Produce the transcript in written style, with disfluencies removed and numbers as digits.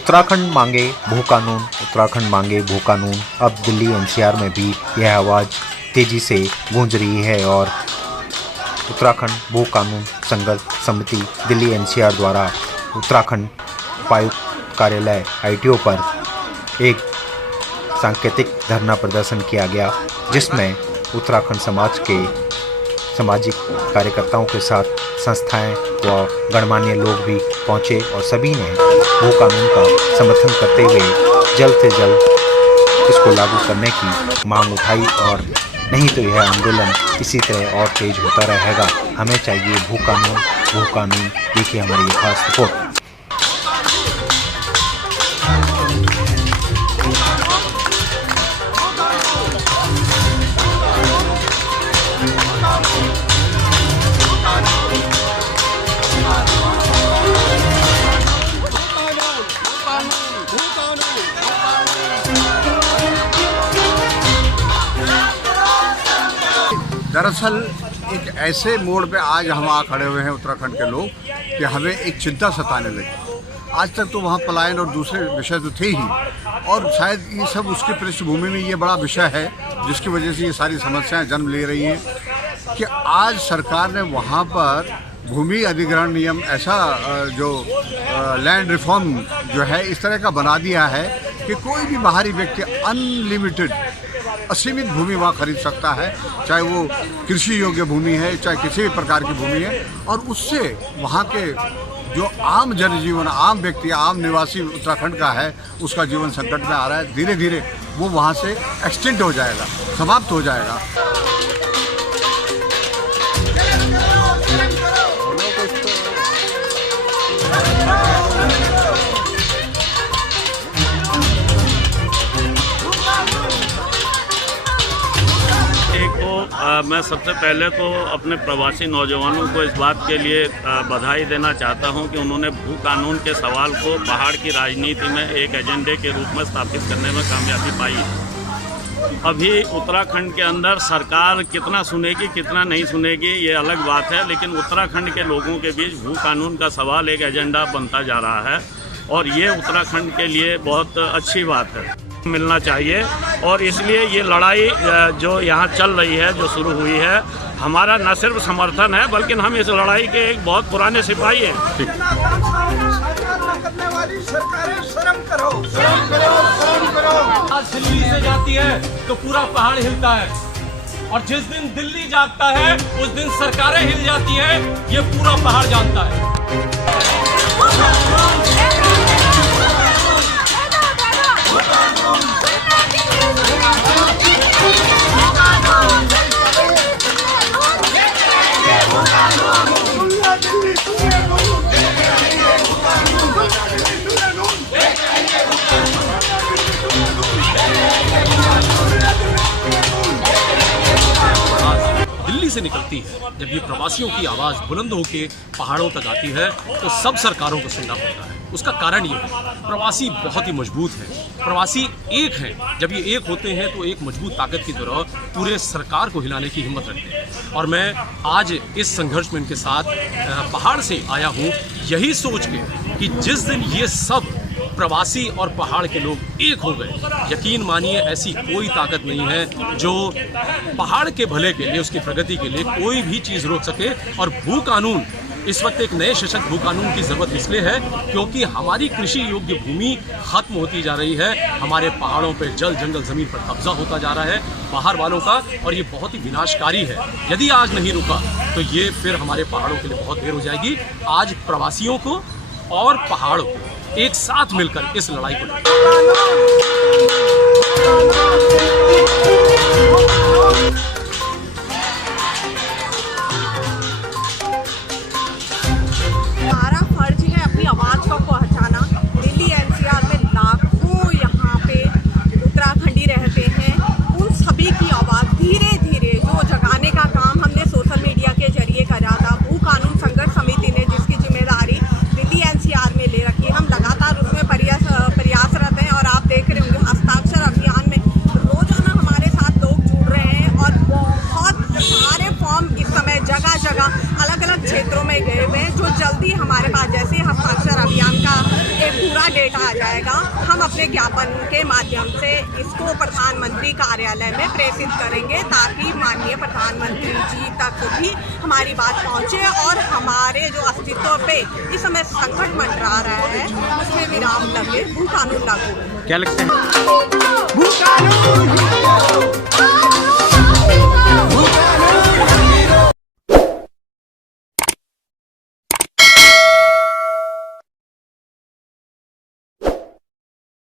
उत्तराखंड मांगे भू कानून, उत्तराखंड मांगे भू कानून। अब दिल्ली एनसीआर में भी यह आवाज़ तेज़ी से गूंज रही है और उत्तराखंड भू कानून संघर्ष समिति दिल्ली एनसीआर द्वारा उत्तराखंड उपायुक्त कार्यालय आईटीओ पर एक सांकेतिक धरना प्रदर्शन किया गया, जिसमें उत्तराखंड समाज के सामाजिक कार्यकर्ताओं के साथ संस्थाएं व गणमान्य लोग भी पहुंचे और सभी ने भू कानून का समर्थन करते हुए जल्द से जल्द इसको लागू करने की मांग उठाई। और नहीं तो यह आंदोलन इसी तरह और तेज होता रहेगा। हमें चाहिए भू कानून, भू कानून। देखिए हमारी ये खास रिपोर्ट। दरअसल एक ऐसे मोड़ पे आज हम आ खड़े हुए हैं उत्तराखंड के लोग कि हमें एक चिंता सताने लगी। आज तक तो वहाँ पलायन और दूसरे विषय तो थे ही, और शायद ये सब उसकी पृष्ठभूमि में ये बड़ा विषय है जिसकी वजह से ये सारी समस्याएं जन्म ले रही हैं कि आज सरकार ने वहाँ पर भूमि अधिग्रहण नियम ऐसा जो लैंड रिफॉर्म जो है इस तरह का बना दिया है कि कोई भी बाहरी व्यक्ति अनलिमिटेड असीमित भूमि वहाँ खरीद सकता है, चाहे वो कृषि योग्य भूमि है, चाहे किसी भी प्रकार की भूमि है। और उससे वहाँ के जो आम जनजीवन, आम व्यक्ति, आम निवासी उत्तराखंड का है, उसका जीवन संकट में आ रहा है। धीरे धीरे वो वहाँ से एक्सटिंक्ट हो जाएगा, समाप्त हो जाएगा। मैं सबसे पहले तो अपने प्रवासी नौजवानों को इस बात के लिए बधाई देना चाहता हूं कि उन्होंने भू कानून के सवाल को पहाड़ की राजनीति में एक एजेंडे के रूप में स्थापित करने में कामयाबी पाई। अभी उत्तराखंड के अंदर सरकार कितना सुनेगी कितना नहीं सुनेगी ये अलग बात है, लेकिन उत्तराखंड के लोगों के बीच भू कानून का सवाल एक एजेंडा बनता जा रहा है और ये उत्तराखंड के लिए बहुत अच्छी बात है, मिलना चाहिए। और इसलिए ये लड़ाई जो यहाँ चल रही है, जो शुरू हुई है, हमारा न सिर्फ समर्थन है बल्कि हम इस लड़ाई के एक बहुत पुराने सिपाही हैं। आज दिल्ली से जाती है तो पूरा पहाड़ हिलता है, और जिस दिन दिल्ली जागता है उस दिन सरकारें हिल जाती हैं, ये पूरा पहाड़ जानता है। से निकलती है, जब ये प्रवासियों की आवाज बुलंद होकर पहाड़ों तक आती है तो सब सरकारों को सुनना पड़ता है। उसका कारण ये है, प्रवासी बहुत ही मजबूत हैं, प्रवासी एक हैं। जब ये एक होते हैं तो एक मजबूत ताकत की तरह पूरे सरकार को हिलाने की हिम्मत रखते हैं। और मैं आज इस संघर्ष में इनके साथ पहाड़ से आया हूँ, यही सोच के कि जिस दिन ये सब प्रवासी और पहाड़ के लोग एक हो गए, यकीन मानिए ऐसी कोई ताकत नहीं है जो पहाड़ के भले के लिए, उसकी प्रगति के लिए कोई भी चीज़ रोक सके। और भू कानून, इस वक्त एक नए सशक्त भू कानून की ज़रूरत इसलिए है क्योंकि हमारी कृषि योग्य भूमि खत्म होती जा रही है, हमारे पहाड़ों पे जल जंगल ज़मीन पर कब्जा होता जा रहा है बाहर वालों का, और ये बहुत ही विनाशकारी है। यदि आज नहीं रुका तो ये फिर हमारे पहाड़ों के लिए बहुत देर हो जाएगी। आज प्रवासियों को और पहाड़ों को एक साथ मिलकर इस लड़ाई को हमारा फर्ज है अपनी आवाज़ को पहुंचाना। दिल्ली एनसीआर में लाखों यहाँ पे उत्तराखंडी रहते हैं, उन सभी की आवाज़ धीरे धीरे जो जगाने का काम हमने सोशल मीडिया के जरिए करा था। भू कानून संघर्ष समिति ने जिसकी जिम्मेदारी दिल्ली एनसीआर में ले रखी, हम लगातार उसमें प्रयासरत हैं। और आप देख रहे होंगे हस्ताक्षर अभियान में रोज ज्ञापन के माध्यम से इसको प्रधानमंत्री कार्यालय में प्रेषित करेंगे ताकि माननीय प्रधानमंत्री जी तक भी हमारी बात पहुंचे और हमारे जो अस्तित्व पे इस समय संकट मंडरा रहा है उसमें विराम लगे, भू कानून लागू। क्या लगता है?